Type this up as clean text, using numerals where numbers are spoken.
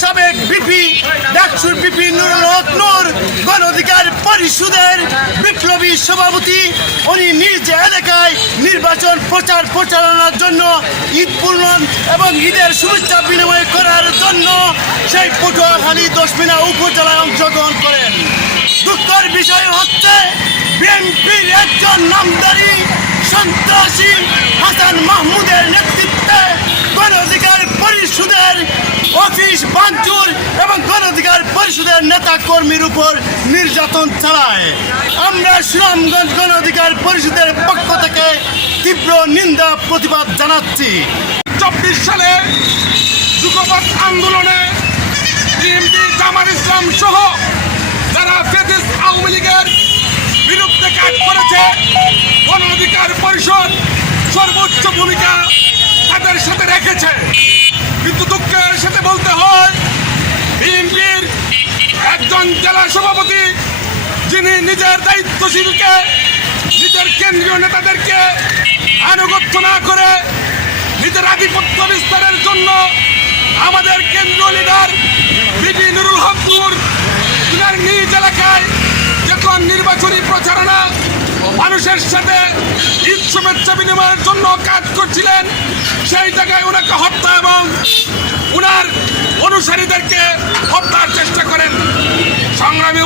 সাবেক বিপি ডাকসুর বিপি নুরুল হক নূর গণ অধিকার পরিষদের বিপ্লবী সভাপতি, উনি নিজ এলাকায় নির্বাচন প্রচারণার জন্য ঈদ পূর্ণ এবং ঈদের শুভেচ্ছা বিনিময় করার জন্য সেই পটুয়াখালী দশমিনা উপজেলায় অংশগ্রহণ করেন। দুঃখের বিষয় হচ্ছে বিএনপির একজন নামধারী সন্ত্রাসী হাসান মাহমুদের নেতৃত্বে গণ অধিকার পরিষদের অফিস ভাঙচুর এবং গণ অধিকার পরিষদের নেতা কর্মীর উপর নির্যাতন চালায়। আমরা সুনামগঞ্জ গণ অধিকার পরিষদের পক্ষ থেকে তীব্র নিন্দা প্রতিবাদ জানাচ্ছি। 24 সালে যুগপৎ আন্দোলনে বিএনপি, জামাত ইসলাম সহ যারা ফ্যাসিস্ট আওয়ামী লীগের বিরুদ্ধে কাজ করেছে, গণ অধিকার পরিষদ সর্বোচ্চ ভূমিকা তাদের সাথে রেখেছে। কিন্তু দুঃখের সাথে বলতে হয়, বিএনপির একজন জেলা সভাপতি যিনি নিজের দায়িত্বশীলকে, নিজের কেন্দ্রীয় নেতাদেরকে আনুগত্য না করে নিজের আধিপত্য বিস্তারের জন্য আমাদের কেন্দ্রীয় লিডার বিপি নুরুল হক নূর তিনার নিজ এলাকায় যখন নির্বাচনী প্রচারণা মানুষের সাথে ঈদ শুভেচ্ছা বিনিময়ের জন্য কাজ করছিলেন, সেই জায়গায় ওনাকে হত্যা এবং ওনার অনুসারীদেরকে হত্যার চেষ্টা করেন। সংগ্রামী